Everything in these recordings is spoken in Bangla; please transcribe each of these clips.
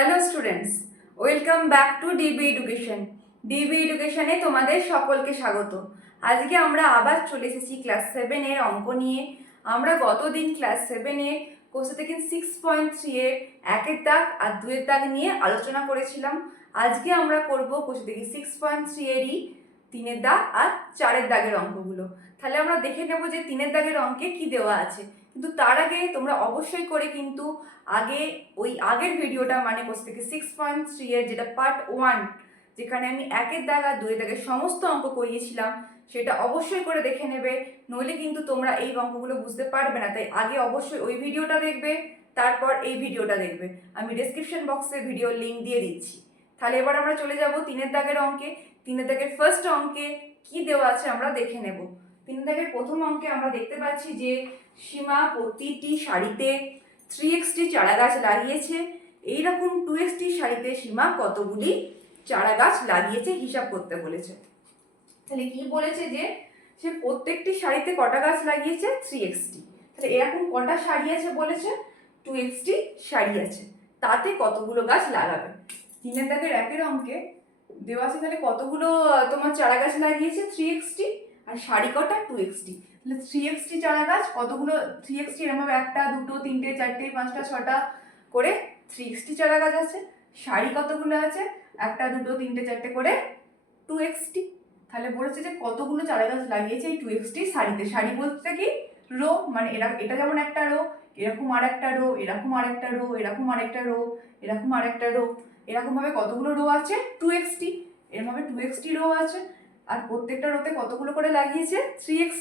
Hello students, welcome back to DB education. DB এডুকেশনে তোমাদের সকলকে স্বাগত। আজকে আমরা আবার চলে এসেছি ক্লাস 7-এর অঙ্ক নিয়ে। আমরা গতদিন ক্লাস 7-এর কোশ্চেন থেকে 6.3 এর একের দাগ আর দুয়ের দাগ নিয়ে আলোচনা করেছিলাম। আজকে আমরা করব কোশ্চেন থেকে 6.3 এরই 3-এর দাগ আর 4-এর দাগের অঙ্কগুলো। তাহলে আমরা দেখে নেব যে 3-এর দাগের অঙ্কে কি দেওয়া আছে। কিন্তু তার আগে তোমরা অবশ্যই করে কিন্তু ওই আগের ভিডিওটা মানে কোর্স থেকে 6.3 এর যেটা পার্ট 1, যেখানে আমি একের দাগ আর দুয়ের দাগের সমস্ত অঙ্ক করিয়েছিলাম, সেটা অবশ্যই করে দেখে নেবে, নইলে কিন্তু তোমরা এই অঙ্কগুলো বুঝতে পারবে না। তাই আগে অবশ্যই ওই ভিডিওটা দেখবে, তারপর এই ভিডিওটা দেখবে। আমি ডেসক্রিপশন বক্সে ভিডিও লিঙ্ক দিয়ে দিচ্ছি। তাহলে এবার আমরা চলে যাব 3-এর দাগের অঙ্কে। 3-এর দাগের ফার্স্ট অঙ্কে কি দেওয়া আছে আমরা দেখে নেব। 3 দাগের প্রথম অঙ্কে আমরা দেখতে পাচ্ছি যে সীমা প্রতিটি সারিতে 3x চারা গাছ লাগিয়েছে। এইরকম 2x সারিতে সীমা কতগুলি চারা গাছ লাগিয়েছে হিসাব করতে বলেছে। তাহলে কি বলেছে যে সে প্রত্যেকটি সারিতে কটা গাছ লাগিয়েছে? 3x। তাহলে এরকম কটা সারি আছে বলেছে? 2x সারি আছে, তাতে কতগুলো গাছ লাগাবে। 3-এর দাগের একের অঙ্কে দেওয়া আছে তাহলে কতগুলো তোমার চারা গাছ লাগিয়েছে? 3x, আর সারি কটা? 2x। তাহলে 3x চারা গাছ কতগুলো? 3x এরকম একটা, দুটো, তিনটে, চারটে, পাঁচটা, ছটা করে 3x চারা গাছ আছে। সারি কতগুলো আছে? একটা, দুটো, তিনটে, চারটে করে 2x। তাহলে বলেছে যে কতগুলো চারা গাছ লাগিয়েছে এই 2x সারিতে। সারি বলতে কি? রো, মানে এটা যেমন একটা রো, এরকম আর একটা রো, এরকম আর একটা রো, এরকম আর একটা রো, এরকম আর একটা রো, এরকম ভাবে কতগুলো রো আছে? 2x। এরকম ভাবে 2x রো আছে, আর প্রত্যেকটা রোতে কতগুলো করে লাগিয়েছে? 3x।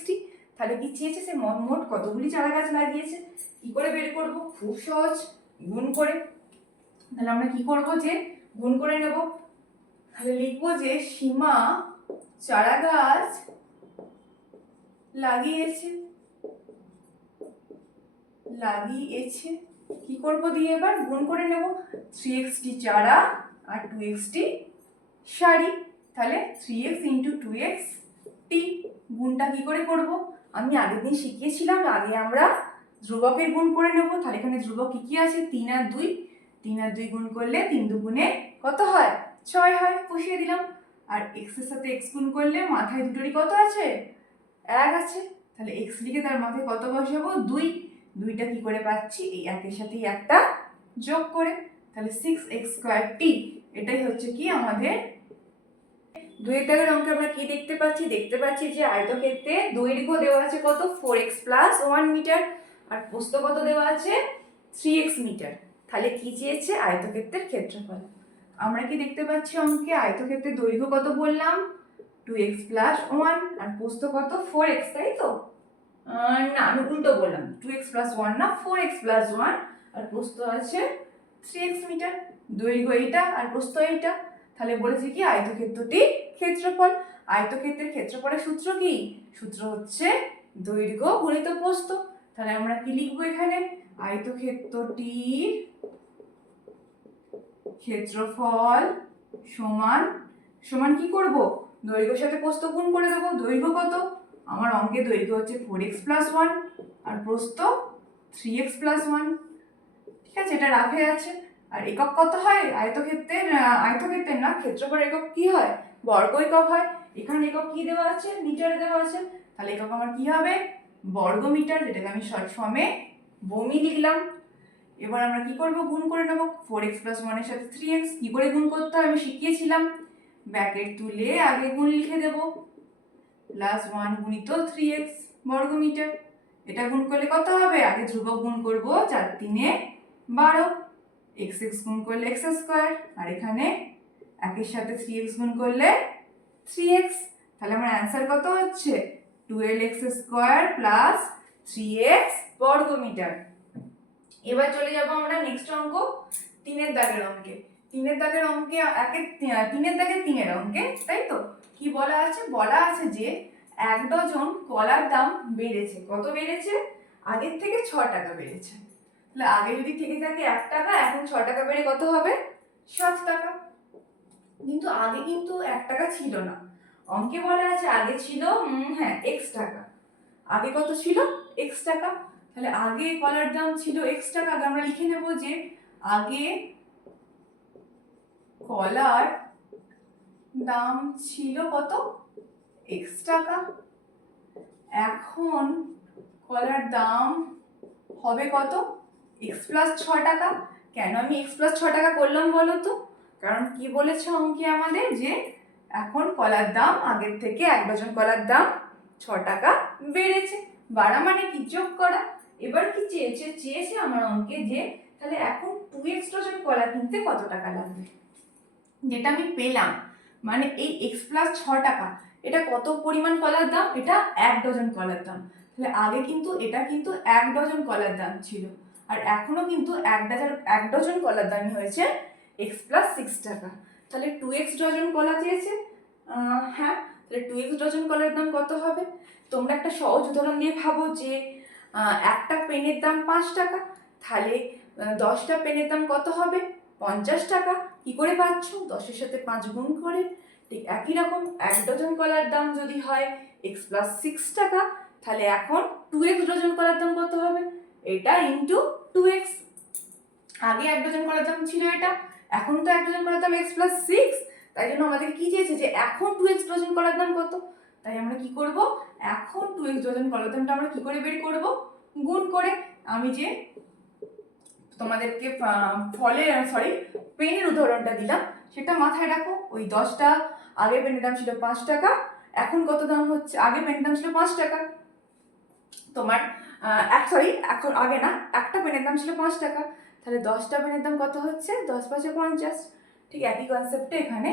তাহলে কি চেয়েছে? সে মোট কতগুলি চারা গাছ লাগিয়েছে। কি করে বের করব? খুব সহজ, গুণ করে। তাহলে আমরা কি করব? যে গুণ করে নেব। তাহলে লিখবো যে সীমা চারা গাছ লাগিয়েছে। কি করব দিয়ে? এবার গুণ করে নেব। 3x চারা আর 2x সারি। তাহলে 3x ইন্টু 2x গুণটা কি করে করব? আমি আগের দিন শিখিয়েছিলাম, আগে আমরা ধ্রুবকের গুণ করে নেব। তাহলে এখানে ধ্রুবক কি আছে? 3 আর 2। 3 আর 2 গুণ করলে 3 দুগুণে কত হয়? 6 হয়, বসিয়ে দিলাম। আর x এর সাথে x গুণ করলে মাথায় দুটোরই কত আছে? 1 আছে। তাহলে x লিখে তার মাথায় কত বসাবো? 2। 2টা কি করে পাচ্ছি? এই একের সাথে একটা যোগ করে। তাহলে 6x² এটাই হচ্ছে কি আমাদের 2-এর দাগের অঙ্কে আমরা কি দেখতে পাচ্ছি? দেখতে পাচ্ছি যে আয়তক্ষেত্রে দৈর্ঘ্য দেওয়া আছে কত? 4x + 1 মিটার, আর প্রস্থ কত দেওয়া আছে? 3x metre. তাহলে কি চেয়েছে? আয়তক্ষেত্রের ক্ষেত্রফল। আমরা কি দেখতে পাচ্ছি অঙ্কে? আয়তক্ষেত্রের দৈর্ঘ্য কত বললাম? 2x + 1, আর প্রস্থ কত? 4x, তাই তো? না, আমি উল্টো বললাম। 2x + 1 না, 4x + 1, আর প্রস্থ আছে 3x মিটার। দৈর্ঘ্য এইটা আর প্রস্থ এইটা। তাহলে বলেছে কি? আয়তক্ষেত্রটি ক্ষেত্রফল। আয়তক্ষেত্রের ক্ষেত্রফলের সূত্র কি? সূত্র হচ্ছে দৈর্ঘ্য গুণিত প্রস্থ। তাহলে আমরা কি লিখবো এখানে? আয়তক্ষেত্রটির ক্ষেত্রফল সমান সমান কি করব? দৈর্ঘ্যের সাথে প্রস্থ গুণ করে দেবো। দৈর্ঘ্য কত? আমার অঙ্কে দৈর্ঘ্য হচ্ছে 4x + 1, আর প্রস্থ 3x + 1। ঠিক আছে, এটা রাখে আছে। আর একক কত হয় আয়তক্ষেত্রের না, ক্ষেত্রফল একক কি হয়? বর্গ একক হয়। এখানে একক কি দেওয়া আছে? মিটারে দেওয়া আছে। তাহলে একক আমার কি হবে? বর্গ মিটার, যেটাকে আমি শর্ট ফর্মে বমি লিখলাম। এবার আমরা কি করব? গুণ করে নেব। 4x + 1 এর সাথে 3x কি করে গুণ করতে হয় আমি শিখিয়েছিলাম। ব্র্যাকেট তুলে আগে গুণ লিখে দেব। +1 গুণিত 3x বর্গ মিটার। এটা গুণ করলে কত হবে? আগে ধ্রুবক গুণ করব। 4 × 3 = 12। x গুণ করলে x², আর এখানে 1 এর সাথে 3x গুণ করলে 3x। তাহলে আমার অ্যান্সার কত হচ্ছে? 12x² + 3x বর্গ মিটার। এবার চলে যাব আমরা নেক্সট অঙ্ক, 3-এর দাগের অঙ্কে। 3-এর দাগের অঙ্কে 3-এর দাগের 3-এর অঙ্কে, তাই তো? কি বলা আছে? বলা আছে যে 1 ডজন কলার দাম বেড়েছে। কত বেড়েছে? আগের থেকে 6 টাকা বেড়েছে। তাহলে আগে যদি থেকে থাকে 1 টাকা, এখন 6 টাকা বেড়ে কত হবে? 7 টাকা। কিন্তু আগে কিন্তু 1 টাকা ছিল না। অঙ্কে বলা আছে আগে ছিল x টাকা। আগে কত ছিল? x টাকা। তাহলে আগে কলার দাম ছিল x টাকা। আগে আমরা লিখে নেব যে আগে কলার দাম ছিল কত, x টাকা। এখন কলার দাম হবে কত, x প্লাস 6 টাকা। কেন আমি x প্লাস 6 টাকা করলাম বলো তো? কারণ কি বলেছে অঙ্কে আমাদের, যে এখন কলার দাম আগের থেকে 1 ডজন কলার দাম 6 টাকা বেড়েছে। বাড়া মানে কি, যোগ করা। এবার কি চেয়েছে আমার অঙ্কে, যে তাহলে এখন 2x ডজন কলা কিনতে কত টাকা লাগবে। যেটা আমি পেলাম, মানে এই x প্লাস 6 টাকা, এটা কত পরিমাণ কলার দাম, এটা 1 ডজন কলার দাম। তাহলে আগে কিন্তু এটা কিন্তু 1 ডজন কলার দাম ছিল, আর এখনো কিন্তু 1 ডজন কলার দামই হয়েছে x প্লাস 6 টাকা। তাহলে 2x ডজন কলা চেয়েছে। হ্যাঁ, তাহলে 2x ডজন কলার দাম কত হবে? তোমরা একটা সহজ উদাহরণ দিয়ে ভাবো, যে একটা পেনের দাম 5 টাকা, তাহলে 10টা পেনের দাম কত হবে, 50 টাকা। কি করে পাচ্ছ? 10-এর সাথে 5 গুণ করে। ঠিক একই রকম 1 ডজন কলার দাম যদি হয় x প্লাস 6 টাকা, তাহলে এখন 2x ডজন কলার দাম কত হবে, এটা ইন্টু 2x। আগে 1 ডজন কলার দাম ছিল এটা, এখন তো 1 ডজন কলার দাম x প্লাস 6, তাই জন্য আমাদের কি চেয়েছে, যে এখন 2x ডজন কলার দাম কত। তাই আমরা কি করব, এখন 2x ডজন কলার দামটা আমরা কি করে বের করব, গুণ করে। আমি যে তোমাদেরকে পেনের উদাহরণটা দিলাম, সেটা মাথায় রাখো। ওই 10টা আগে পেনের দাম ছিল 5 টাকা, এখন কত দাম হচ্ছে, আগে পেনের দাম ছিল 5 টাকা তোমার, এখন আগে না, একটা পেনের দাম ছিল 5 টাকা, তাহলে 10টা পেনের দাম কত হচ্ছে, 10 5 50। ঠিক একই কনসেপ্টে এখানে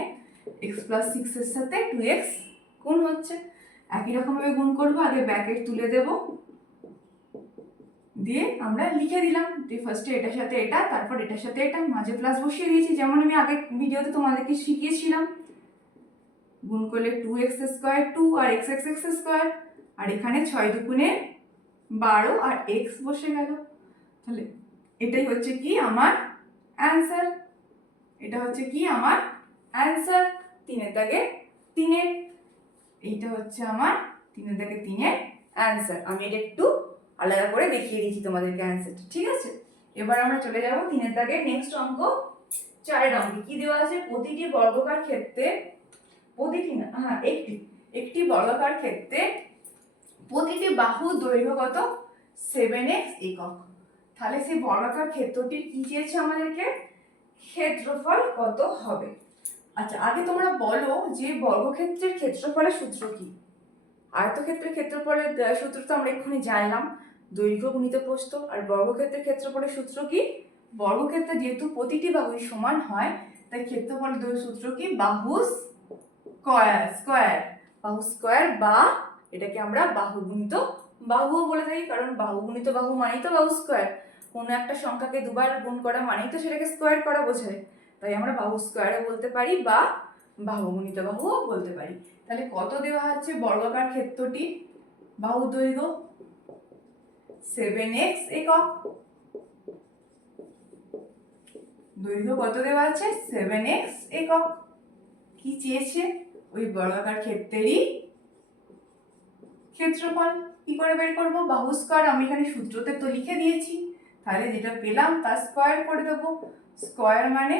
x প্লাস 6 এর সাথে 2x গুণ হচ্ছে। একই রকমভাবে গুণ করব, আগে ব্র্যাকেট তুলে দেব, দিয়ে আমরা লিখে দিলাম যে ফার্স্টে এটার সাথে এটা, তারপর এটার সাথে এটা, মাঝে প্লাস বসিয়ে দিয়েছি, যেমন আমি আগের ভিডিওতে তোমাদেরকে শিখিয়েছিলাম। গুণ করলে 2x স্কোয়ার 2 আর x স্কোয়ার, আর এখানে 6 দুগুণে 12 আর x বসে গেল। তাহলে এটাই হচ্ছে কি আমার অ্যান্সার, এটা হচ্ছে কি আমার অ্যান্সার 3-এর দাগে 3-এর। এইটা হচ্ছে আমার 3-এর দাগে 3-এর অ্যান্সার। আমি এটা একটু আলাদা করে দেখিয়ে দিয়েছি তোমাদেরকে অ্যান্সারটা, ঠিক আছে? এবার আমরা চলে যাব 3-এর দাগে নেক্সট অঙ্ক। 4-এর অঙ্কে কি দেওয়া আছে, প্রতিটি বর্গাকার ক্ষেত্রে, একটি বর্গাকার ক্ষেত্রে প্রতিটি বাহু দৈর্ঘ্য কত, 7x একক। তাহলে সেই বর্গাকার ক্ষেত্রটির কি চেয়েছে আমাদেরকে, ক্ষেত্রফল কত হবে। আচ্ছা, আগে তোমরা বলো যে বর্গক্ষেত্রের ক্ষেত্রফলের সূত্র কি। আয়তক্ষেত্রের ক্ষেত্রফলের সূত্র তো আমরা এক্ষুনি জানলাম, দৈর্ঘ্য গুণিত প্রস্থ। আর বর্গক্ষেত্রের ক্ষেত্রফলের সূত্র কি, বর্গক্ষেত্রে যেহেতু প্রতিটি বাহুই সমান হয়, তাই ক্ষেত্রফলের সূত্র কি, বাহু স্কয়ার, বা এটাকে আমরা বাহু গুণিত বাহুও বলে থাকি, কারণ বাহু গুণিত বাহু মানেই তো বাহু স্কয়ার। কোনো একটা সংখ্যাকে দুবার গুণ করা মানেই তো সেটাকে স্কয়ার করা বোঝায়। তাই আমরা বাহু স্কয়ারও বলতে পারি, বা বাহু গুণিত বাহুও বলতে পারি। তাহলে কত দেওয়া আছে বর্গাকার ক্ষেত্রটির বাহু দৈর্ঘ্য, 7x একক। দৈর্ঘ্য কত দেওয়া আছে, 7x একক। কি চেয়েছে, ওই বর্গাকার ক্ষেত্রেরই ক্ষেত্রফল। কি করে বের করব, বাহু স্কয়ার, আমি এখানে সূত্রতে তো লিখে দিয়েছি, তাহলে যেটা পেলাম তার স্কয়ার করে দেব। স্কয়ার মানে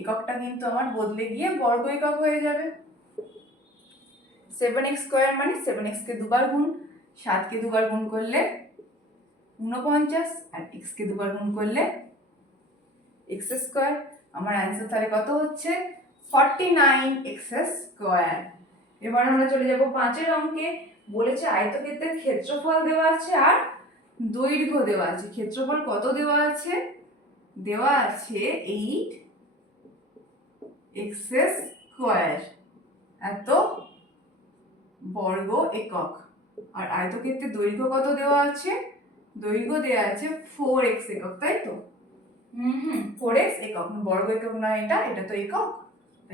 এককটা কিন্তু আমার বদলে গিয়ে বর্গ একক হয়ে যাবে। 7x স্কয়ার মানে 7x কে দুবার গুণ, 7 কে দুবার গুণ করলে 49, আর x কে দুবার গুণ করলে x স্কয়ার। আমার অ্যান্সার তাহলে কত হচ্ছে, 49x স্কয়ার। এবার আমরা চলে যাব 5-এর অঙ্কে। বলেছে আয়তক্ষেত্রের ক্ষেত্রফল দেওয়া আছে আর দৈর্ঘ্য দেওয়া আছে। ক্ষেত্রফল কত দেওয়া আছে, দেওয়া আছে 8x স্কয়ার, এত বর্গ একক। আর আয়তক্ষেত্রের দৈর্ঘ্য কত দেওয়া আছে, দৈর্ঘ্য দেওয়া আছে 4x একক, তাই তো? 4x একক, বর্গ একক না, এটা তো একক,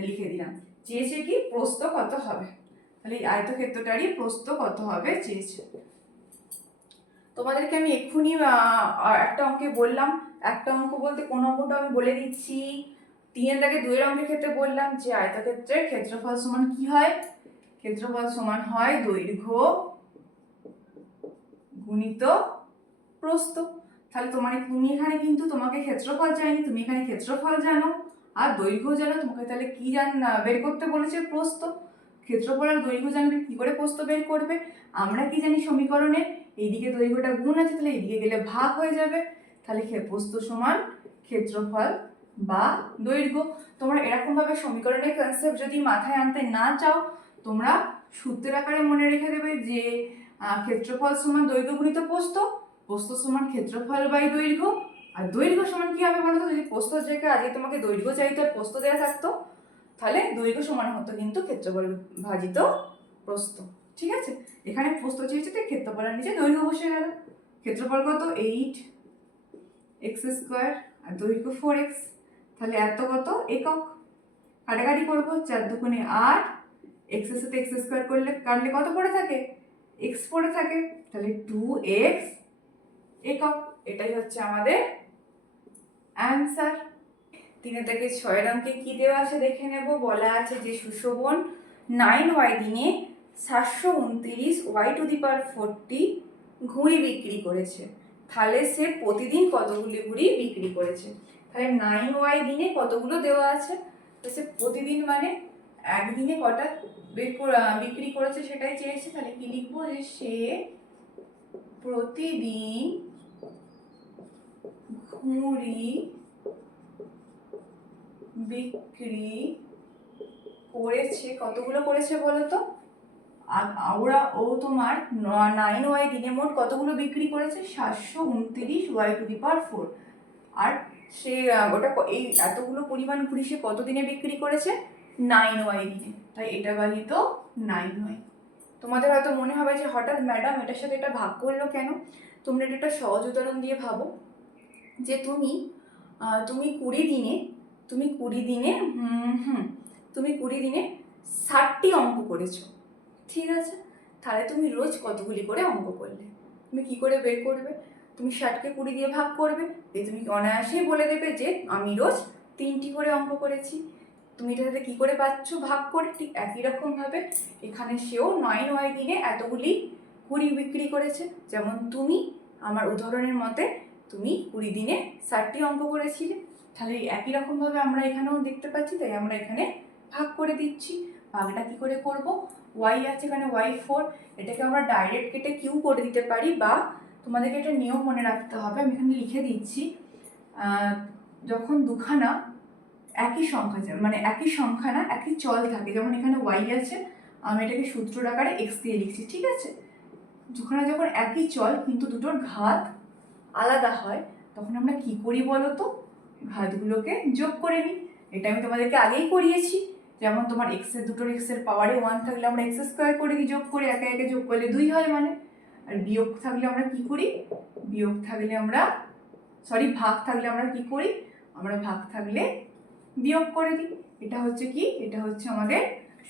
লিখে দিলাম। চেয়েছে কি, প্রস্থ কত হবে। তাহলে এই আয়তক্ষেত্রটারই প্রস্থ কত হবে চেয়েছে। তোমাদেরকে আমি এক্ষুনি একটা অঙ্কে বললাম, একটা অঙ্ক বলতে কোন অঙ্কটা আমি বলে দিচ্ছি। 3-এর দাগে 2-এর অঙ্কের ক্ষেত্রে বললাম যে আয়তক্ষেত্রের ক্ষেত্রফল সমান কি হয়, ক্ষেত্রফল সমান হয় দৈর্ঘ্য গুণিত প্রস্থ। তাহলে তুমি এখানে কিন্তু তোমাকে ক্ষেত্রফল চাইনি, তুমি এখানে ক্ষেত্রফল জানো, আর দৈর্ঘ্য জানো, তোমাকে তাহলে কি বের করতে বলেছে? প্রস্থ। ক্ষেত্রফল আর দৈর্ঘ্য জানবে, কি করে প্রস্থ বের করবে? আমরা কি জানি সমীকরণে এইদিকে দৈর্ঘ্যটা গুণ আছে, তাহলে এইদিকে গেলে ভাগ হয়ে যাবে, তাহলে প্রস্থ সমান ক্ষেত্রফল বা দৈর্ঘ্য। তোমরা এরকমভাবে সমীকরণের কনসেপ্ট যদি মাথায় আনতে না চাও, তোমরা সূত্রের আকারে মনে রেখে দেবে যে ক্ষেত্রফল সমান দৈর্ঘ্য গুণিত প্রস্থ, প্রস্থ সমান ক্ষেত্রফল বাই দৈর্ঘ্য। আর দৈর্ঘ্য সমান কি হবে বলো তো? যদি প্রস্থ জায়গায় আগে তোমাকে দৈর্ঘ্য চাইতো আর প্রস্থ দেওয়া থাকতো, তাহলে দৈর্ঘ্য সমান হতো কিন্তু ক্ষেত্রফল ভাজিত প্রস্থ। ঠিক আছে, এখানে প্রস্থ চেয়েছে, তাই ক্ষেত্রফলের নিচে দৈর্ঘ্য বসে গেল। ক্ষেত্রফল কত? 8x², আর দৈর্ঘ্য 4x, তাহলে এত কত একক। কাটাকাটি করবো, 4 দুগুণে 8, x এর সাথে x² করলে কাটলে কত পড়ে থাকে? x পড়ে থাকে, তাহলে 2x একক। এটাই হচ্ছে আমাদের অ্যান্সার। 3 থেকে 6 অঙ্কে কি দেওয়া আছে দেখে নেব। বলা আছে যে সুশোভন 9y দিনে 729y⁴ ঘুড়ি বিক্রি করেছে, তাহলে সে প্রতিদিন কতগুলি ঘুড়ি বিক্রি করেছে? তাহলে 9y দিনে কতগুলো দেওয়া আছে, তো সে প্রতিদিন মানে একদিনে কটা বিক্রি করেছে সেটাই চেয়েছে। তাহলে কি লিখবো? যে সে প্রতিদিন ঘুড়ি বিক্রি করেছে। কতগুলো করেছে বলো তো? ও তোমার 9y দিনে মোট কতগুলো বিক্রি করেছে? 729y⁴। আর সে ওটা এই এতগুলো পরিমাণ ঘুড়ি সে কত দিনে বিক্রি করেছে? 9y দিনে, তাই এটা বাহিত 9y। তোমাদের হয়তো মনে হবে যে হঠাৎ ম্যাডাম এটার সাথে এটা ভাগ করলো কেন? তোমরা এটা সহজ উদাহরণ দিয়ে ভাবো যে তুমি 20 দিনে 60টি অঙ্ক করেছো, ঠিক আছে? তাহলে তুমি রোজ কতগুলি করে অঙ্ক করলে? তুমি কি করে বের করবে? তুমি 60কে 20 দিয়ে ভাগ করবে, তুমি অনায়াসেই বলে দেবে যে আমি রোজ 3টি করে অঙ্ক করেছি। তুমি এটা সাথে কি করে পাচ্ছ ভাগ করে? ঠিক একই রকমভাবে এখানে সেও 9y দিনে এতগুলি ঘুড়ি বিক্রি করেছে। যেমন তুমি আমার উদাহরণের মতে তুমি 20 দিনে 60টি অঙ্ক করেছিলে, তাহলে একই রকমভাবে আমরা এখানেও দেখতে পাচ্ছি, তাই আমরা এখানে ভাগ করে দিচ্ছি। ভাগটা কি করে করব? y আছে এখানে y4, এটাকে আমরা ডাইরেক্ট কেটে কিউ করে দিতে পারি, বা তোমাদেরকে একটা নিয়ম মনে রাখতে হবে, আমি এখানে লিখে দিচ্ছি। যখন দুখানা একই সংখ্যা, মানে একই সংখ্যা না একই চল থাকে, যেমন এখানে y আছে, আমি এটাকে সূত্র আকারে x দিয়ে লিখছি, ঠিক আছে? দুখানা যখন একই চল কিন্তু দুটোর ঘাত আলাদা হয়, তখন আমরা কি করি বলো তো? ঘাতগুলোকে যোগ করে নিই। এটা আমি তোমাদেরকে আগেই করিয়েছি। যেমন তোমার দুটোর x এর পাওয়ারে 1 থাকলে আমরা x² করে দিই, যোগ করে একে একে যোগ করলে 2 হয় মানে। আর বিয়োগ থাকলে আমরা কি করি? ভাগ থাকলে আমরা কি করি? আমরা ভাগ থাকলে বিয়োগ করে দিই। এটা হচ্ছে কি? এটা হচ্ছে আমাদের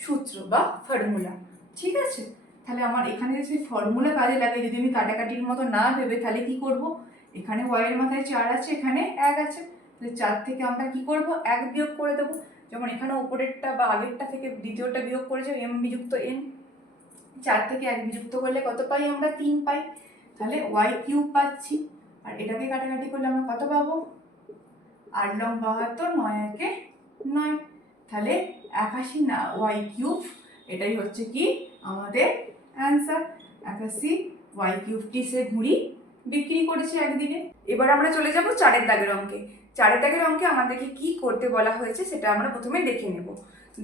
সূত্র বা ফর্মুলা, ঠিক আছে? তাহলে আমার এখানে যদি ফর্মুলা কাজে লাগে, যদি আমি কাটাকাটির মতো না ভেবে, তাহলে কি করব? এখানে y এর মাথায় 4 আছে, এখানে 1 আছে, তাহলে 4 থেকে আমরা কি করব? 1 বিয়োগ করে দেবো। যেমন এখানে উপরেরটা বা আগেরটা থেকে দ্বিতীয়টা বিয়োগ করেছে m বিযুক্ত n, 4 থেকে 1 বিযুক্ত করলে কত পাই? আমরা 3 পাই, তাহলে y³ পাচ্ছি। আর এটাকে কাটাকাটি করলে আমরা কত পাবো? 8 লং 72, 9 একে 9, তাহলে 81 না y³, এটাই হচ্ছে কি আমাদের অ্যান্সার। 81y³ সে ঘুড়ি বিক্রি করেছে একদিনে। এবার আমরা চলে যাব 4 দাগের অঙ্কে। 4 দাগের অঙ্কে আমাদেরকে কি করতে বলা হয়েছে সেটা আমরা প্রথমে দেখে নেব।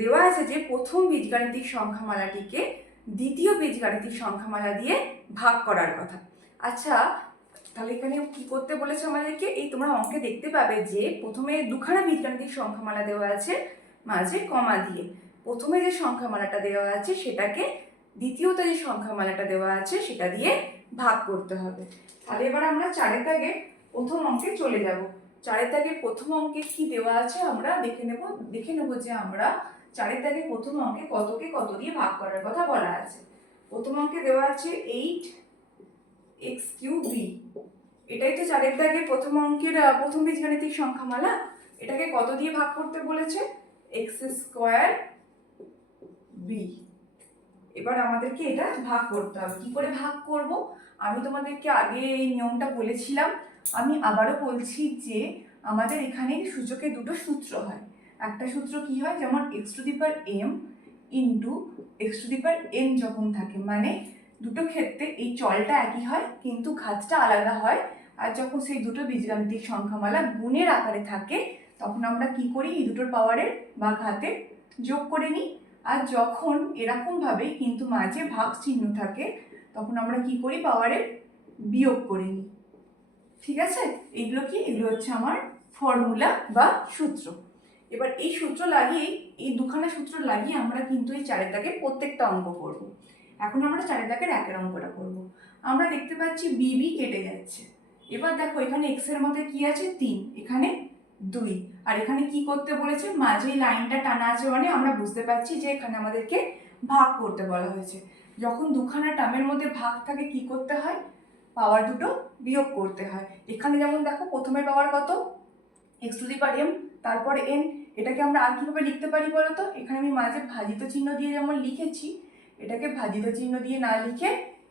দেওয়া আছে যে প্রথম বীজগাণিতিক সংখ্যামালাটিকে দ্বিতীয় বীজগাণিতিক সংখ্যামালা দিয়ে ভাগ করার কথা। আচ্ছা, তাহলে এখানে কি করতে বলেছে আমাদেরকে? এই তোমরা অঙ্কে দেখতে পাবে যে প্রথমে দুখানা বীজগাণিতিক সংখ্যামালা দেওয়া আছে, মাঝে কমা দিয়ে। প্রথমে যে সংখ্যামালাটা দেওয়া আছে সেটাকে দ্বিতীয়ত যে সংখ্যামালাটা দেওয়া আছে সেটা দিয়ে ভাগ করতে হবে। তাহলে এবার আমরা 4 দাগে প্রথম অঙ্কে চলে যাব। 4 দাগে প্রথম অঙ্কে কি দেওয়া আছে আমরা দেখে নেব যে আমরা 4 দাগে প্রথম অঙ্কে কতকে কত দিয়ে ভাগ করার কথা বলা আছে। প্রথম অঙ্কে দেওয়া আছে 8x³ এটাই তো 4 দাগে প্রথম অঙ্কের প্রথম বীজগাণিতিক সংখ্যামালা। এটাকে কত দিয়ে ভাগ করতে বলেছে? x²b। এবার আমাদেরকে এটা ভাগ করতে হবে। কি করে ভাগ করব? আমি তোমাদেরকে আগে এই নিয়মটা বলেছিলাম, আমি আবারও বলছি যে আমাদের এখানে সূচকে দুটো সূত্র হয়। একটা সূত্র কি হয়, যেমন x to the power m into x to the power n যখন থাকে, মানে দুটো ক্ষেত্রে এই চলটা একই হয় কিন্তু ঘাতটা আলাদা হয়। আর যখন সেই দুটো বীজগাণিতিক সংখ্যামালা গুণের আকারে থাকে তখন আমরা কি করি, এই দুটোর পাওয়ারের বা ঘাতের যোগ করে নিই। আর যখন এরকমভাবে কিন্তু মাঝে ভাগ চিহ্ন থাকে তখন আমরা কি করি, পাওয়ারের বিয়োগ করে নিই। ঠিক আছে, এগুলো কি, এগুলো হচ্ছে আমার ফর্মুলা বা সূত্র। এবার এই সূত্র লাগিয়ে, এই দুখানা সূত্র লাগিয়ে আমরা কিন্তু এই চারের দাগের প্রত্যেকটা অঙ্ক করব। এখন আমরা চারের দাগের একের অঙ্কটা করব। আমরা দেখতে পাচ্ছি বিবি কেটে যাচ্ছে। এবার দেখো এখানে এক্স এর মধ্যে কি আছে, 3, এখানে 2, আর এখানে কি করতে বলেছে, মাঝে লাইনটা টানা আছে, মানে আমরা বুঝতে পারছি যে এখানে আমাদেরকে ভাগ করতে বলা হয়েছে। যখন দুখানা টার্মের মধ্যে ভাগ থাকে কি করতে হয়, পাওয়ার দুটো বিয়োগ করতে হয়। এখানে যেমন দেখো প্রথমের পাওয়ার কত, x to the power m, তারপরে এন। এটাকে আমরা আর কিভাবে লিখতে পারি বলো তো, এখানে আমি মাঝে ভাজিত চিহ্ন দিয়ে যেমন লিখেছি, এটাকে ভাজিত চিহ্ন দিয়ে না লিখে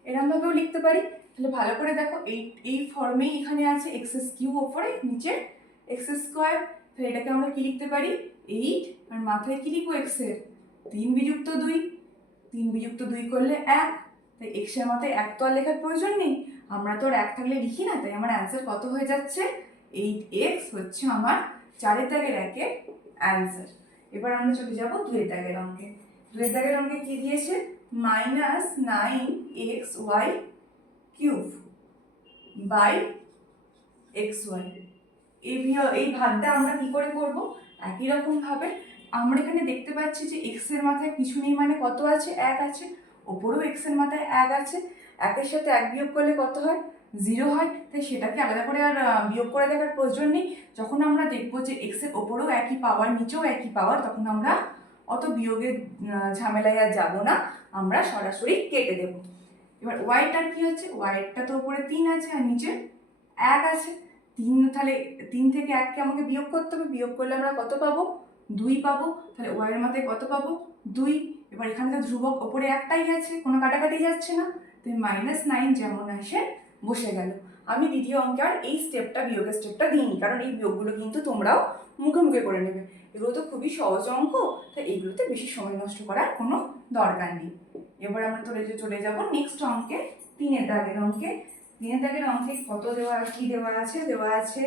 এরমভাবেও লিখতে পারি। তাহলে ভালো করে দেখো, এই ফর্মেই এখানে আছে এক্স কিউব ওপরে, নিচে এক্স স্কোয়ার। তাহলে এটাকে আমরা কি লিখতে পারি, 8, আর মাথায় কি লিখবো, এক্স এর 3 বিযুক্ত 2, 3 বিযুক্ত 2 করলে 1। তাই এক্স এর মাথায় 1 তো আর লেখার প্রয়োজন নেই, আমরা তো আর 1 থাকলে লিখি না। তাই আমার অ্যান্সার কত হয়ে যাচ্ছে, 8x হচ্ছে আমার চারের দাগের একের অ্যান্সার। এবার আমরা চলে যাব দুয়ের দাগের অঙ্কে। দুয়ের দাগের অঙ্কে কি দিয়েছে, -9xy কিউব বাই xy। এই ভাগটা আমরা কি করে করব, একই রকম ভাবে আমরা এখানে দেখতে পাচ্ছি যে x এর মাথায় কিছু নেই, মানে কত আছে, 1 আছে। ওপরেও x এর মাথায় 1 আছে, 1 এর সাথে 1 বিয়োগ করলে কত হয়, 0 হয়। তাই সেটাকে আলাদা করে আর বিয়োগ করে দেখার প্রয়োজন নেই। যখন আমরা দেখবো যে x এর ওপরেও একই পাওয়ার, নিচেও একই পাওয়ার, তখন আমরা অত বিয়োগের ঝামেলায় আর যাবো না, আমরা সরাসরি কেটে দেব। এবার ওয়াইটার কি হচ্ছে, ওয়াইটা তো উপরে 3 আছে আর নিচে 1 আছে। 3, তাহলে 3 থেকে 1কে আমাকে বিয়োগ করতে হবে, বিয়োগ করলে আমরা কত পাবো, 2 পাবো। তাহলে ওয়াইয়ের মাথায় কত পাবো, 2। এবার এখানে তো ধ্রুবক ওপরে একটাই আছে, কোনো কাটাকাটি যাচ্ছে না, তাই -9 যেমন আসে বসে গেল। আমি দ্বিতীয় অঙ্কে আর এই স্টেপটা, বিয়োগের স্টেপটা দিইনি, কারণ এই বিয়োগগুলো কিন্তু তোমরাও মুখে মুখে করে নেবে। এগুলো তো খুবই সহজ অঙ্ক, তাই এগুলোতে বেশি সময় নষ্ট করার কোনো দরকার নেই। এবার আমরা চলে যাব নেক্সট অঙ্কে, 3-এর দাগের অঙ্কে। 3-এর দাগের অঙ্কে কত দেওয়া, কি দেওয়া আছে, দেওয়া আছে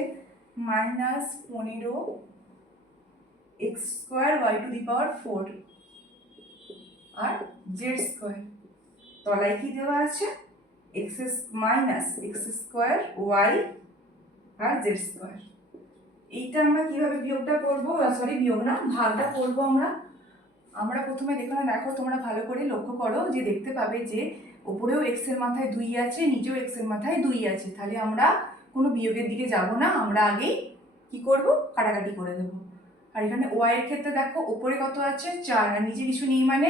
-15x² y to the power 4 আর z স্কোয়ার। তলায় কি দেওয়া আছে, x² y আর z স্কোয়ার। এইটা আমরা কিভাবে বিয়োগটা করব, সরি বিয়োগ না, ভাগটা করব আমরা প্রথমে দেখো তোমরা ভালো করে লক্ষ্য করো, যে দেখতে পাবে যে উপরেও x এর মাথায় 2 আছে, নিচেও x এর মাথায় 2 আছে। তাহলে আমরা কোনো বিয়োগের দিকে যাব না, আমরা আগেই কি করব, কাটাকাটি করে দেব। আর এখানে y এর ক্ষেত্রে দেখো উপরে কত আছে, 4, আর নিচে কিছু নেই, মানে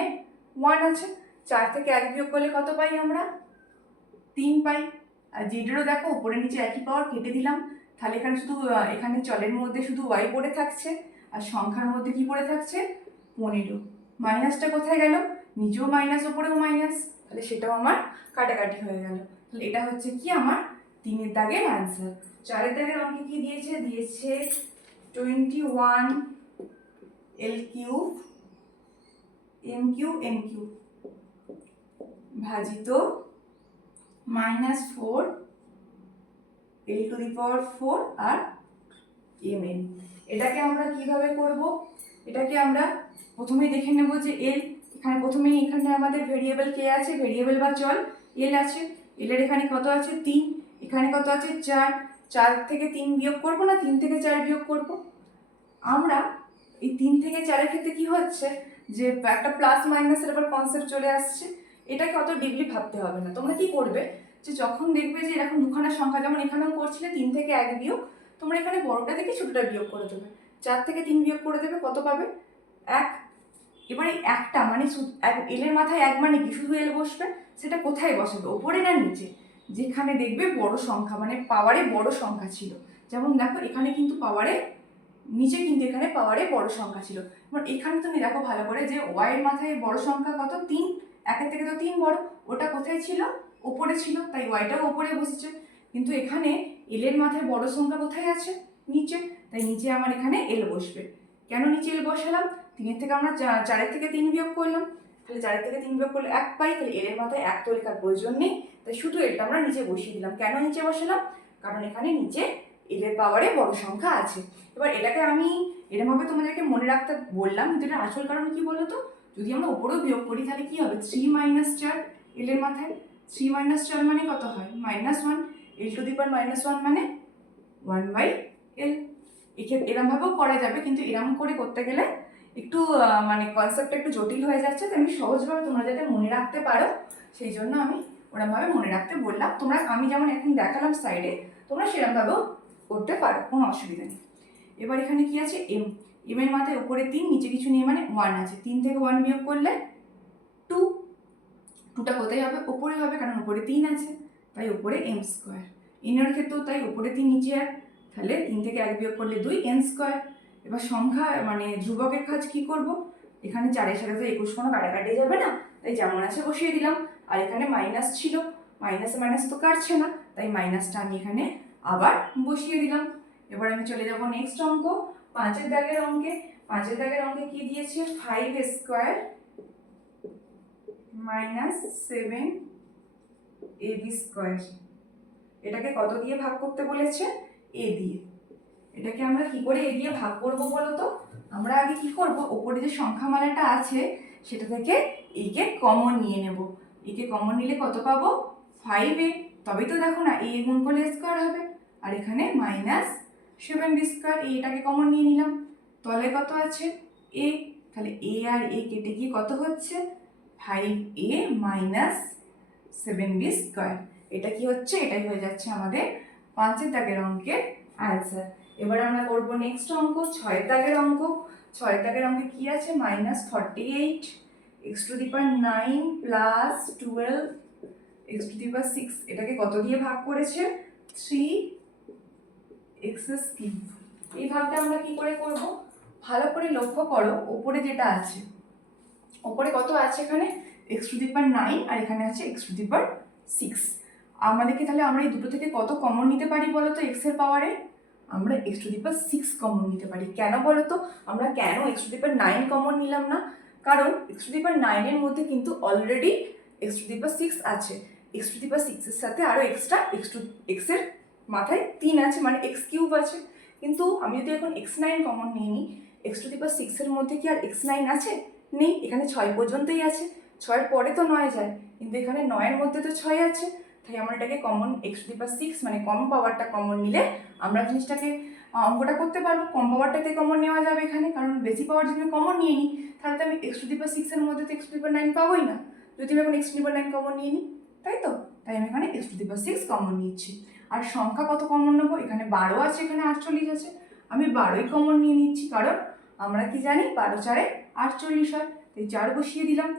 1 আছে। 4 থেকে 1 বিয়োগ করলে কত পাই আমরা, 3 পাই। আর জেডেরও দেখো উপরে নিচে একই পাওয়ার, কেটে দিলাম। তাহলে এখানে শুধু, এখানে চলের মধ্যে শুধু y পড়ে থাকছে, আর সংখ্যার মধ্যে কি পড়ে থাকছে, 15। মাইনাসটা কোথায় গেল, নিচেও মাইনাস ওপরেও মাইনাস, তাহলে সেটাও আমার কাটাকাটি হয়ে গেল। তাহলে এটা হচ্ছে কি আমার 3-এর দাগের অ্যান্সার। 4-এর দাগের অঙ্কে কি দিয়েছে, 21 L³ M³ N³ ভাজিত -4 L টু দি পাওয়ার 4 আর mn। এটাকে আমরা কিভাবে করব, এটাকে আমরা প্রথমেই দেখে নেব যে l, এখানে প্রথমেই এখানে আমাদের ভেরিয়েবল কে আছে, ভেরিয়েবল বা চল l আছে। l এর এখানে কত আছে, 3, এখানে কত আছে, 4। 4 থেকে 3 বিয়োগ করব না 3 থেকে 4 বিয়োগ করব। আমরা এই 3 থেকে 4-এর ক্ষেত্রে কি হচ্ছে, যে একটা প্লাস মাইনাসের আবার কনসেপ্ট চলে আসছে। এটাকে অত ডিপলি ভাবতে হবে না। তোমরা কি করবে, যে যখন দেখবে যে এরকম দুখানা সংখ্যা, যেমন এখানেও করছিলে 3 থেকে 1 বিয়োগ, তোমরা এখানে বড়টা থেকে ছোটটা বিয়োগ করে দেবে। 4 থেকে 3 বিয়োগ করে দেবে, কত পাবে, 1। এবার এই একটা মানে এল এর মাথায় 1 মানে কি, শুধু এল বসবে। সেটা কোথায় বসাবে, ওপরে না নিচে, যেখানে দেখবে বড় সংখ্যা, মানে পাওয়ারে বড় সংখ্যা ছিল। যেমন দেখো এখানে কিন্তু পাওয়ারে নিচে, কিন্তু এখানে পাওয়ারে বড় সংখ্যা ছিল। এবার এখানে তুমি দেখো ভালো করে যে ওয়াই এর মাথায় বড় সংখ্যা কত, 3, 1-এর থেকে তো 3 বড়, ওটা কোথায় ছিল, ওপরে ছিল, তাই ওয়াইটাও ওপরে বসেছে। কিন্তু এখানে এল এর মাথায় বড় সংখ্যা কোথায় আছে, নিচে, তাই নিচে আমার এখানে এল বসবে। কেন নিচে এল বসালাম? 3 থেকে আমরা 4 থেকে 3 বিয়োগ করলাম, তাহলে 4 থেকে 3 বিয়োগ করলে 1 পাই, তাহলে এর মাথায় 1 তো লেখার প্রয়োজন নেই, তাই শুধু এটা আমরা নিচে বসিয়ে দিলাম। কেন নিচে বসালাম? কারণ এখানে নিচে এর পাওয়ারে বড় সংখ্যা আছে। এবার এটাকে আমি এরমভাবে তোমাদেরকে মনে রাখতে বললাম, কিন্তু এটার আসল কারণ কি বলো তো? যদি আমরা উপরেও বিয়োগ করি তাহলে কি হবে? 3 - 4 এর মাথায় 3 - 4 মানে কত হয়? -1, l⁻⁻1 মানে 1/l। এরমভাবেও করা যাবে, কিন্তু এরম করে করতে গেলে একটু মানে কনসেপ্টটা একটু জটিল হয়ে যাচ্ছে, তো আমি সহজভাবে তোমরা যাতে মনে রাখতে পারো সেই জন্য আমি ওরমভাবে মনে রাখতে বললাম। আমি যেমন এখন দেখালাম স্লাইডে, তোমরা সেরমভাবেও করতে পারো, কোনো অসুবিধা নেই। এবার এখানে কি আছে? এম এর মাথায় উপরে 3, নিচে কিছু নেই মানে 1 আছে। 3 থেকে 1 বিয়োগ করলে 2, 2টা কোথায় হবে? উপরে হবে, কারণ উপরে 3 আছে, তাই উপরে m²। এর ক্ষেত্রেও তাই, উপরে 3 নিচে 1, তাহলে 3 থেকে 1 বিয়োগ করলে 2, n²। এবার সংখ্যা মানে ধ্রুবকের কাজ কি করব? এখানে 4-এর সাথে তো 21 কোনো কাটাকাটি যাবে না, তাই যেমন আছে বসিয়ে দিলাম। আর এখানে মাইনাস ছিল, মাইনাসে মাইনাস তো কাটছে না, তাই মাইনাসটা আমি এখানে আবার বসিয়ে দিলাম। এবার আমি চলে যাব নেক্সট অঙ্ক, 5-এর দাগের অঙ্কে। 5-এর দাগের অঙ্কে কি দিয়েছে? 5² - 7ab²। এটাকে কত দিয়ে ভাগ করতে বলেছে? a দিয়ে। এটাকে আমরা কি করে a দিয়ে ভাগ করব বলো তো? আমরা আগে কি করব? ওপরে যে সংখ্যামালাটা আছে সেটা থেকে a কে কমন নিয়ে নেব। a কে কমন নিলে কত পাবো? 5a। তবেই তো দেখো না, a গুণ করলে স্কোয়ার হবে, আর এখানে -7b²। এটাকে কমন নিয়ে নিলাম, তলে কত আছে? a, তাহলে a আর a কেটে গিয়ে কত হচ্ছে? 5a - 7b²। এটা কি হচ্ছে? এটাই হয়ে যাচ্ছে আমাদের 5-এর দাগের অঙ্কের অ্যান্সার। এবার আমরা করব নেক্সট অঙ্ক, 6-এর দাগের অঙ্ক। 6-এর দাগের অঙ্কে কি আছে? -48 x⁹ + 12 x⁶। এটাকে কত দিয়ে ভাগ করেছে? 3x³ এই ভাগটা আমরা কি করে করব? ভালো করে লক্ষ্য করো, ওপরে যেটা আছে, ওপরে কত আছে? এখানে x⁹ আর এখানে আছে x⁶। আমাদেরকে তাহলে আমরা এই দুটো থেকে কত কমন নিতে পারি বলো তো? x এর পাওয়ারে আমরা x⁶ কমন নিতে পারি। কেন বলো তো? আমরা কেন x⁹ কমন নিলাম না? কারণ x⁹ এর মধ্যে কিন্তু অলরেডি x⁶ আছে। x⁶ এর সাথে আরো এক্সট্রা x এর মাথায় 3 আছে, মানে x³ আছে। কিন্তু আমি যদি এখন x9 কমন নিয়ে নিই, x⁶ এর মধ্যে কি আর x9 আছে? নেই, এখানে 6 পর্যন্তই আছে। 6-এর পরে তো 9 যায়, কিন্তু এখানে 9-এর মধ্যে তো 6 আছে, তাই আমরা এটাকে কমন x⁶ মানে কম পাওয়ারটা কমন নিলে আমরা জিনিসটাকে অঙ্কটা করতে পারবো। কম পাওয়ারটাতে কমন নেওয়া যাবে এখানে, কারণ বেশি পাওয়ার যদি আমি কমন নিয়ে নিই তাহলে তো আমি x⁶ এর মধ্যে তো x⁹ পাবোই না, যদি আমি এখন x⁹ কমন নিয়ে নিই, তাই তো? তাই আমি এখানে x⁶ কমন নিচ্ছি। আর সংখ্যা কত কমন নেবো? এখানে 12 আছে, এখানে 48 আছে, আমি 12ই কমন নিয়ে নিচ্ছি, কারণ আমরা কি জানি 12 × 4 = 48 হয়, তাই 4 বসিয়ে দিলাম।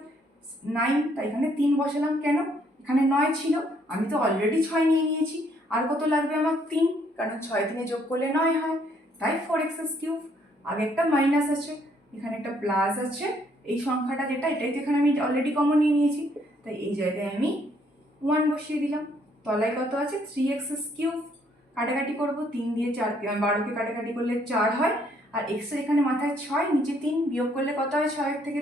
9, তাই এখানে 3 বসালাম। কেন? এখানে 9 ছিল, আমি তো অলরেডি 6 নিয়ে নিয়েছি, আর কত লাগবে আমার? 3, কারণ 6 3 যোগ করলে 9 হয়, তাই 4x³। আগে একটা মাইনাস আছে, এখানে একটা প্লাস আছে, এই সংখ্যাটা যেটা এটাই তো এখানে আমি অলরেডি কমন নিয়ে নিয়েছি, তাই এই জায়গায় আমি 1 বসিয়ে দিলাম। তলায় কত আছে? 3x³। কাটাকাটি করব, 3 দিয়ে 12কে কাটাকাটি করলে 4 হয়, আর x এর এখানে মাথায় 6, নিচে 3, বিয়োগ করলে কত হয়? 6 থেকে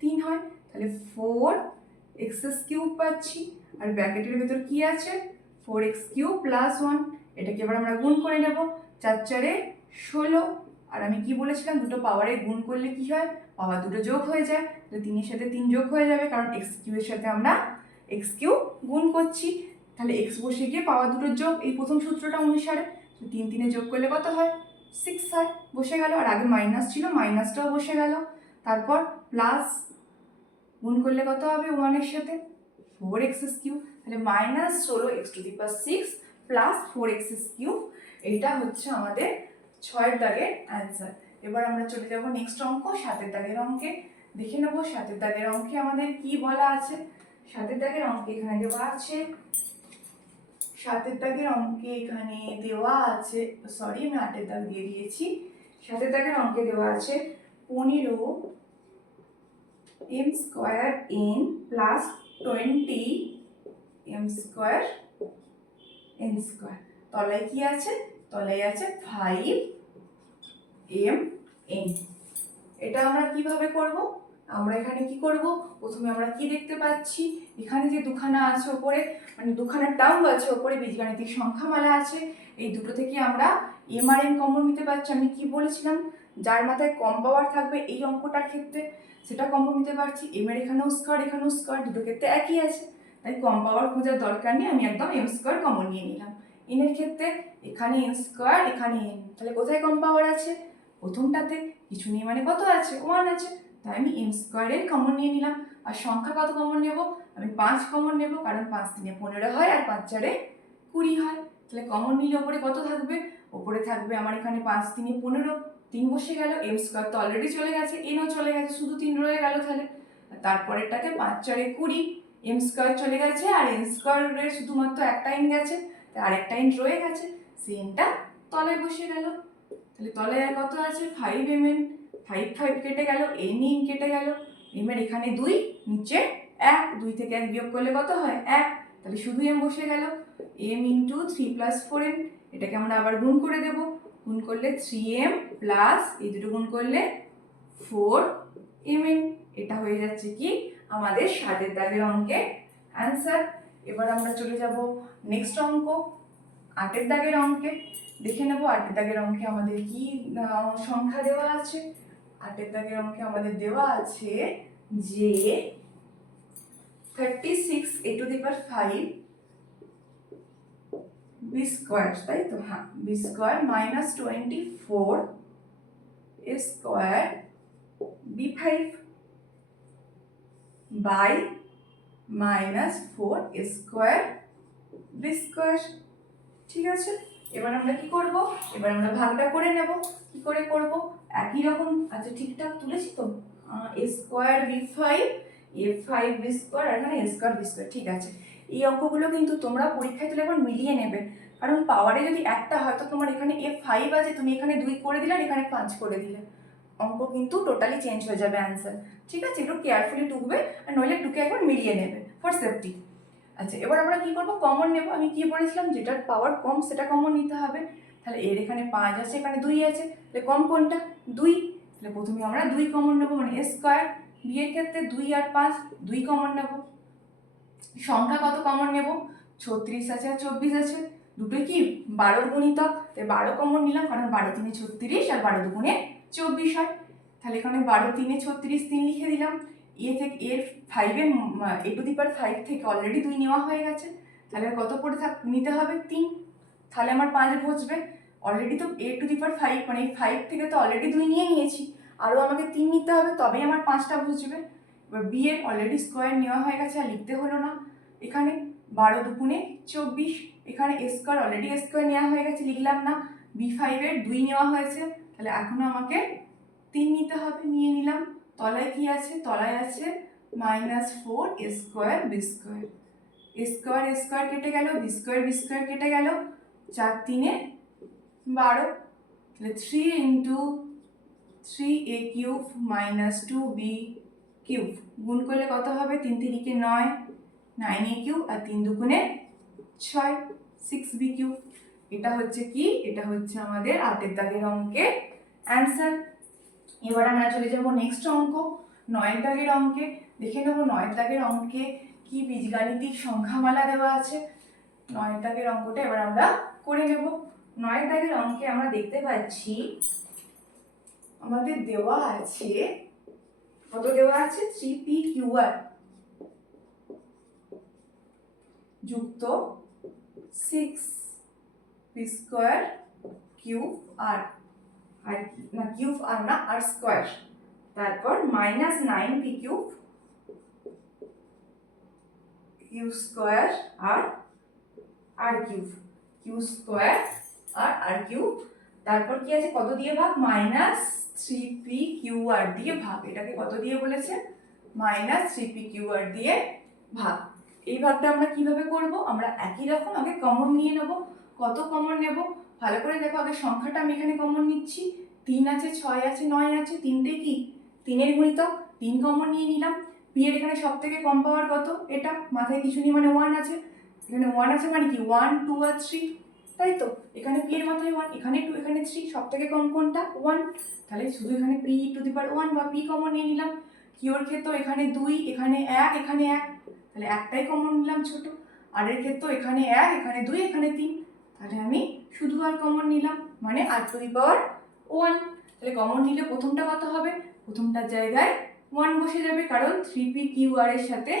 3 হয়, তাহলে 4x³ পাচ্ছি। আর ব্র্যাকেটের ভেতর কি আছে? 4x³ + 1। এটাকে এবার আমরা গুণ করে নেব, 4 × 4 = 16। আর আমি কি বলেছিলাম? দুটো পাওয়ারে গুণ করলে কি হয়? পাওয়ার দুটো যোগ হয়ে যায়, তাহলে 3-এর সাথে 3 যোগ হয়ে যাবে, কারণ x³ এর সাথে আমরা x³ গুণ করছি, তাহলে x বসে গিয়ে পাওয়ার দুটো যোগ, এই প্রথম সূত্রটা অনুসারে 3 3 যোগ করলে কত হয়? 6 হয়, বসে গেল। আর আগে মাইনাস ছিল, মাইনাসটাও বসে গেল। তারপর প্লাস গুণ করলে কত হবে? 1-এর সাথে 4x³, তাহলে -16x⁶ + 4x³ এইটা হচ্ছে আমাদের 6-এর দাগের অ্যান্সার। এবার আমরা চলে যাব নেক্সট অঙ্ক, 7-এর দাগের অঙ্কে। দেখে নেব 7-এর দাগের অঙ্কে আমাদের কি বলা আছে। 7-এর দাগের অঙ্কে এখানে দেওয়া আছে, 7-এর দাগের অঙ্কে এখানে দেওয়া আছে, সরি আমি 8-এর দাগ দিয়ে দিয়েছি। 7-এর দাগের অঙ্কে দেওয়া আছে 15m² n + 20m² n²। তলায় কি আছে? তলায় আছে 5m²। এন। এটা আমরা কিভাবে করব? আমরা এখানে কি করব, প্রথমে আমরা কি দেখতে পাচ্ছি, এখানে যে দুখানা আছে ওপরে, মানে দুখানা টার্ম আছে ওপরে, বীজগাণিতিক সংখ্যামালা আছে, এই দুটো থেকে আমরা এম আর এন কমন নিতে পারছি। আমি কি বলেছিলাম, যার মাথায় কম পাওয়ার থাকবে এই অঙ্কটার ক্ষেত্রে সেটা কমন নিতে পারছি। এম এর এখানেও স্কোয়ার এখানেও স্কোয়ার, দুটো ক্ষেত্রে একই আছে, তাই কম পাওয়ার খোঁজার দরকার নেই, আমি একদম এম স্কোয়ার কমন নিয়ে নিলাম। এন এর ক্ষেত্রে এখানে এম স্কোয়ার এখানে এন, তাহলে কোথায় কম পাওয়ার আছে? প্রথমটাতে। কিছু নিয়ে মানে কত আছে? 1 আছে, তাই আমি এম স্কোয়ারের কমন নিয়ে নিলাম। আর সংখ্যা কত কমন নেব? আমি 5 কমন নেব, কারণ 5 3 15 হয় আর 5 4 20 হয়। তাহলে কমন নিলে ওপরে কত থাকবে? ওপরে থাকবে আমার এখানে 5 3 15, 3 বসে গেল, এম স্কোয়ার তো অলরেডি চলে গেছে, এনও চলে গেছে, শুধু 3 রয়ে গেল। তাহলে তারপরেরটাতে 5 4 20, এম স্কোয়ার চলে গেছে আর এন স্কোয়ারের শুধুমাত্র একটা এন গেছে, তাই আরেকটা এন রয়ে গেছে, সেই এনটা তলায় বসে গেল। তাহলে তলে আর কত আছে? 5 এম এন, 5 5 কেটে গেল, এন এন কেটে গেল, এম এর এখানে 2, নিচে 1, 2 থেকে 1 বিয়োগ করলে কত হয়? 1, তাহলে শুধু এম বসে গেল। এম ইন্টু 3 প্লাস 4m, এটাকে আমরা আবার গুণ করে দেব, গুণ করলে 3m প্লাস এই দুটো গুণ করলে 4mn, এটা হয়ে যাচ্ছে কি আমাদের 7 দাগের অঙ্কের অ্যান্সার। এবার আমরা চলে যাব নেক্সট অঙ্ক, 8 দাগের অঙ্কে। দেখে নেব 8 দাগের অঙ্কে আমাদের কি সংখ্যা দেওয়া আছে। 8 দাগের অঙ্কে আমাদের দেওয়া আছে যে 36 a to the power 5 b square, তাই তো? হ্যাঁ, b square minus 24 a square b5 by minus 4 a square b square. ঠিক আছে, এবার আমরা কি করব? এবার আমরা ভাগটা করে নেব। কি করে করব? একই রকম, আচ্ছা ঠিকঠাক তুলেছি তো? a square b5 a5 b square আর এখানে a স্কয়ার b স্কয়ার, ঠিক আছে। এই অঙ্কগুলো কিন্তু তোমরা পরীক্ষায় তুলে একবার মিলিয়ে নেবে, কারণ পাওয়ারে যদি একটা হয় তো তোমার এখানে a5 আছে, তুমি এখানে 2 করে দিলে আর এখানে 5 করে দিলে, অঙ্ক কিন্তু টোটালি চেঞ্জ হয়ে যাবে অ্যান্সার। ঠিক আছে, একটু কেয়ারফুলি টুকবে, আর নইলে টুকে একবার মিলিয়ে নেবে ফর সেফটি। আচ্ছা, এবার আমরা কি করব? কমন নেব। আমি কি বলেছিলাম, যেটার পাওয়ার কম সেটা কমন নিতে হবে। তাহলে এর এখানে 5 আছে, এখানে 2 আছে, তাহলে কম কোনটা? 2। তাহলে প্রথমে আমরা 2 কমন নেব, মানে a স্কয়ার। b এর ক্ষেত্রে 2 আর 5, 2 কমন নেব। সংখ্যা কত কমন নেব? 36 আছে আর 24 আছে, দুটোই কি 12 গুণিতক, তাই 12 কমন নিলাম, কারণ 12 3 36 আর 12 2 24 হয়। তাহলে এখানে 12 3 36, 3 লিখে দিলাম। এ থেকে এর 5 এর a টু দি পাওয়ার 5 থেকে অলরেডি 2 নেওয়া হয়ে গেছে, তাহলে কত পড়ে নিতে হবে? 3। তাহলে আমার 5 বসবে। অলরেডি তো a টু দি পাওয়ার 5, মানে এই 5 থেকে তো অলরেডি 2 নিয়ে নিয়েছি, আরও আমাকে 3 নিতে হবে, তবেই আমার 5টা বসবে। এবার b এর অলরেডি স্কোয়ার নেওয়া হয়ে গেছে, আর লিখতে হলো না। এখানে 12 2 24, এখানে a square already a square নেওয়া হয়ে গেছে, লিখলাম না। b5 এর 2 নেওয়া হয়েছে, তাহলে এখনো আমাকে 3 নিতে হবে, নিয়ে নিলাম। তলায় কি আছে? তলায় আছে minus 4 a square b square. a square a square কেটে গেল, b স্কোয়ার b স্কোয়ার কেটে গেল, 4 3 12, তাহলে 3 into 3a cube minus 2b cube, গুণ করলে কত হবে? 3 3 9, 9a কিউব আর 3 2 6, 6b কিউব। এটা হচ্ছে কি? এটা হচ্ছে আমাদের 8 দাগের অঙ্কের অ্যান্সার। এবার আমরা চলে যাব নেক্সট অঙ্ক, 9 দাগের অঙ্কে। দেখে নেব 9 দাগের অঙ্কে কি বীজগাণিতিক সংখ্যামালা দেওয়া আছে। 9 দাগের অঙ্কটা এবার আমরা করে নেব। 9 দাগের অঙ্কে আমরা দেখতে পাচ্ছি আমাদের দেওয়া আছে, কত দেওয়া আছে? 3pqr যুক্ত 6p স্কয়ার কিউব আর না কিউব আর না আর স্কয়ার, তারপর minus 9p cube q square আর কিউব, কিউ স্কয়ার আর কিউব, তারপর কি আছে? কত দিয়ে ভাগ? মাইনাস 3pqr দিয়ে ভাগ। এটাকে কত দিয়ে বলেছে? মাইনাস 3pqr দিয়ে ভাগ। এই ভাগটা আমরা কিভাবে করব? আমরা একই রকম আগে কমন নিয়ে নেব। কত কমন নেব? ভালো করে দেখো, আগে সংখ্যাটা আমি এখানে কমন নিচ্ছি। 3 আছে, 6 আছে, 9 আছে, তিনটে কি 3 এর গুণিতক, 3 কমন নিয়ে নিলাম। p এর এখানে সব থেকে কম পাওয়ার কত? এটা মাথায় কিছু নেই, মানে 1 আছে। এখানে 1 আছে, মানে কি 1 2 আর 3, তাই তো? এখানে p এর মাথায় 1, এখানে 2, এখানে 3, সব থেকে কম কোনটা 1, তাহলে শুধু এখানে p⁴ বা p কমন নিয়ে নিলাম। q এর ক্ষেত্রে এখানে 2, এখানে 1, এখানে 1, তাহলে একটাই কমন নিলাম ছোট। আর এর ক্ষেত্রে এখানে 1, এখানে 2, এখানে 3, তাহলে আমি শুধু আর কমন নিলাম, মানে r⁴ 1। তাহলে কমন নিলে প্রথমটা কত হবে? প্রথমটার জায়গায় 1 বসে যাবে, কারণ 3pqr এর সাথে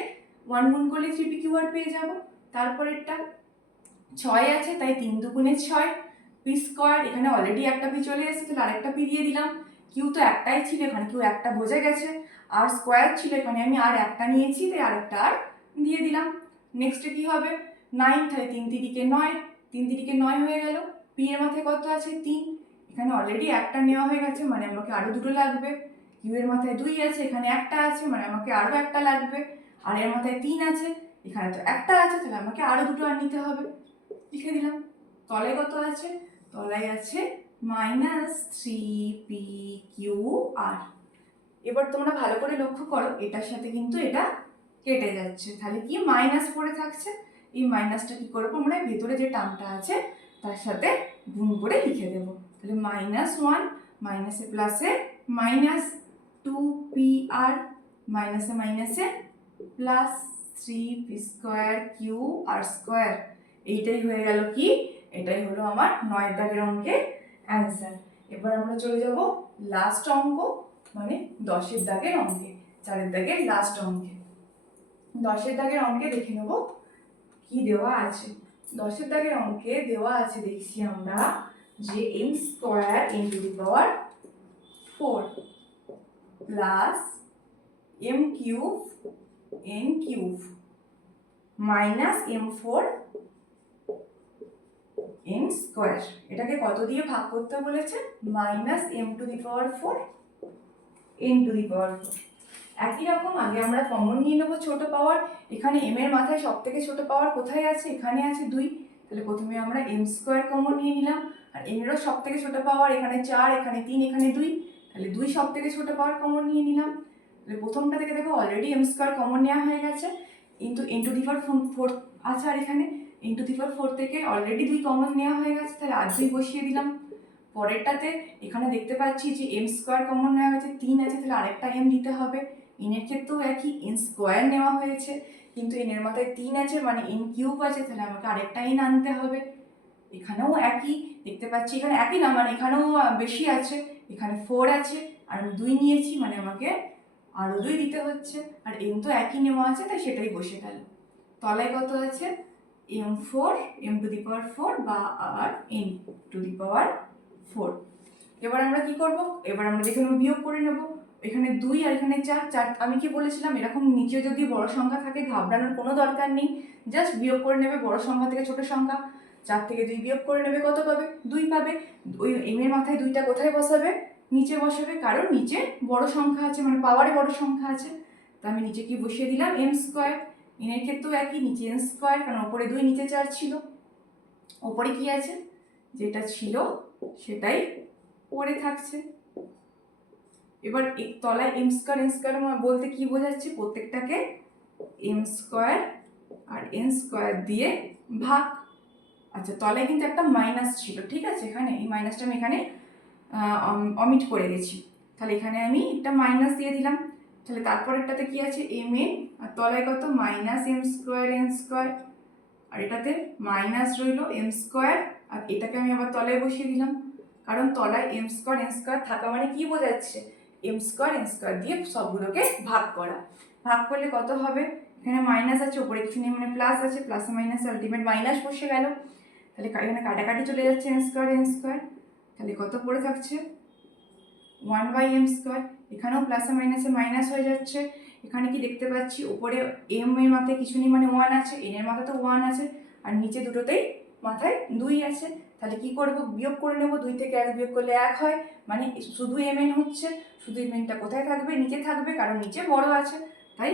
1 গুণ করলে 3pqr পেয়ে যাব। তারপরেরটা 6 আছে, তাই 3 দুগুণে 6, p², এখানে অলরেডি একটা p চলে এসেছে, তাহলে আরেকটা p দিয়ে দিলাম। q তো একটাই ছিল, এখানে q একটা বোঝা গেছে। r² ছিল, এখানে আমি আর একটা নিয়েছি, তাই আরেকটা আর দিয়ে দিলাম। নেক্সটে কি হবে? 9, তাহলে 3 তিরিকে 9, 3 তিরিকে 9 হয়ে গেল। p এর মাথায় কত আছে? 3, এখানে অলরেডি একটা নেওয়া হয়ে গেছে, মানে আমাকে আরো দুটো লাগবে। q এর মাথায় 2 আছে, এখানে একটা আছে, মানে আমাকে আরো একটা লাগবে। আর এর মাথায় 3 আছে, এখানে তো একটা আছে, তাহলে আমাকে আরো দুটো আর নিতে হবে। লিখে দিলাম। তলায় কত আছে? তলায় আছে -3pqr। এবার তোমরা ভালো করে লক্ষ্য করো, এটার সাথে কিন্তু এটা কেটে যাচ্ছে, তাহলে কি মাইনাস পড়ে থাকছে। এই মাইনাসটা কি করবো? আমরা ভেতরে যে টার্মটা আছে তার সাথে গুণ করে লিখে দেব। তাহলে -1, মাইনাসে প্লাসে -2pr, মাইনাসে মাইনাসে প্লাস 3p²qr²। এইটাই হয়ে গেল কি? এটাই হলো আমার 9 দাগের অঙ্কের অ্যান্সার। এবার আমরা চলে যাব লাস্ট অঙ্ক, মানে 10 দাগের অঙ্কে, 4 দাগের লাস্ট অঙ্কে। 10 দাগের অঙ্কে দেখে নেব কি দেওয়া আছে। 10 দাগের অঙ্কে দেওয়া আছে, দেখছি আমরা যে m² × 4 plus m³ n³ minus m4 n²। এটাকে কত দিয়ে ভাগ করতে বলেছে? -m⁴ n⁴। একই রকম আগে আমরা কমন নিয়ে নেবো ছোট পাওয়ার। এখানে m এর মাথায় সব থেকে ছোট পাওয়ার কোথায় আছে? এখানে আছে 2, তাহলে প্রথমে আমরা m² কমন নিয়ে নিলাম। আর m এরও সব থেকে ছোট পাওয়ার এখানে 4, এখানে 3, এখানে 2, তাহলে 2 সব থেকে ছোট পাওয়ার কমন নিয়ে নিলাম। তাহলে প্রথমটা থেকে দেখো অলরেডি m² কমন নেওয়া হয়ে গেছে, কিন্তু n⁴ আছে, আর এখানে n⁴ থেকে অলরেডি 2 কমন নেওয়া হয়ে গেছে, তাহলে আর 2 বসিয়ে দিলাম। পরেরটাতে এখানে দেখতে পাচ্ছি যে m² কমন নেওয়া হয়েছে, 3 আছে, তাহলে আরেকটা m দিতে হবে। n এর ক্ষেত্রেও একই, n² নেওয়া হয়েছে, কিন্তু n এর মাথায় 3 আছে, মানে n³ আছে, তাহলে আমাকে আরেকটা n আনতে হবে। এখানেও একই দেখতে পাচ্ছি, এখানে একই না, মানে এখানেও বেশি আছে, এখানে 4 আছে, আর আমি 2 নিয়েছি, মানে আমাকে আরও 2 দিতে হচ্ছে। আর n তো একই নেওয়া আছে, তাই সেটাই বসে গেল। তলায় কত আছে? m4 m⁴ বা আর n⁴। এবার আমরা কি করব? এবার আমরা যেখানে বিয়োগ করে নেব, এখানে 2 আর এখানে 4। আমি কি বলেছিলাম, এরকম নিচে যদি বড় সংখ্যা থাকে ঘাবড়ানোর কোনো দরকার নেই, জাস্ট বিয়োগ করে নেবে বড় সংখ্যা থেকে ছোট সংখ্যা। 4 থেকে 2 বিয়োগ করে নেবে, কত পাবে? 2 পাবে। ওই m এর মাথায় 2টা কোথায় বসাবে? নিচে বসাবে, কারণ নিচে বড় সংখ্যা আছে, মানে পাওয়ারে বড় সংখ্যা আছে। তো আমি নিচে কি বসিয়ে দিলাম? m²। n এর ক্ষেত্রেও একই, নিচে n², কারণ ওপরে 2 নিচে 4 ছিল। ওপরে কি আছে? যেটা ছিল সেটাই পড়ে থাকছে। এবার তলায় m² n² বলতে কি বোঝাচ্ছে? প্রত্যেকটাকে m² আর n² দিয়ে ভাগ। আচ্ছা, তলায় কিন্তু একটা মাইনাস ছিল, ঠিক আছে, এখানে এই মাইনাসটা আমি এখানে অমিট করে গেছি, তাহলে এখানে আমি একটা মাইনাস দিয়ে দিলাম। তাহলে তারপরেরটাতে কি আছে? mn, আর তলায় কত? -m² n², আর এটাতে মাইনাস রইল m², আর এটাকে আমি আবার তলায় বসিয়ে দিলাম, কারণ তলায় m² n² থাকা মানে কি বোঝাচ্ছে? m² n² দিয়ে সবগুলোকে ভাগ করা। ভাগ করলে কত হবে? এখানে মাইনাস আছে, উপরে কিছু নেই, মানে প্লাস আছে, প্লাসে মাইনাসে আলটিমেট মাইনাস বসে গেল। তাহলে এখানে কাটাকাটি চলে যাচ্ছে n² n², তাহলে কত পড়ে থাকছে? 1/m²। এখানেও প্লাসে মাইনাসে মাইনাস হয়ে যাচ্ছে। এখানে কি দেখতে পাচ্ছি? উপরে m এর মাথায় কিছু নেই, মানে 1 আছে, n এর মাথায় তো 1 আছে, আর নিচে দুটোতেই মাথায় 2 আছে। তাহলে কি করব? বিয়োগ করে নেব। 2 থেকে 1 বিয়োগ করলে 1 হয়, মানে শুধু mn হচ্ছে। শুধু mnটা কোথায় থাকবে? নিচে থাকবে, কারণ নিচে বড় আছে, তাই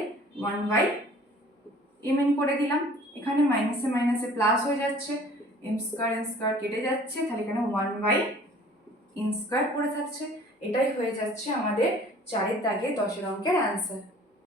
1/mn করে দিলাম। এখানে মাইনাসে মাইনাসে প্লাস হয়ে যাচ্ছে, m² n² কেটে যাচ্ছে, তাহলে এখানে 1/n² পড়ে থাকছে। এটাই হয়ে যাচ্ছে আমাদের 4 দাগে 10 অঙ্কের অ্যান্সার।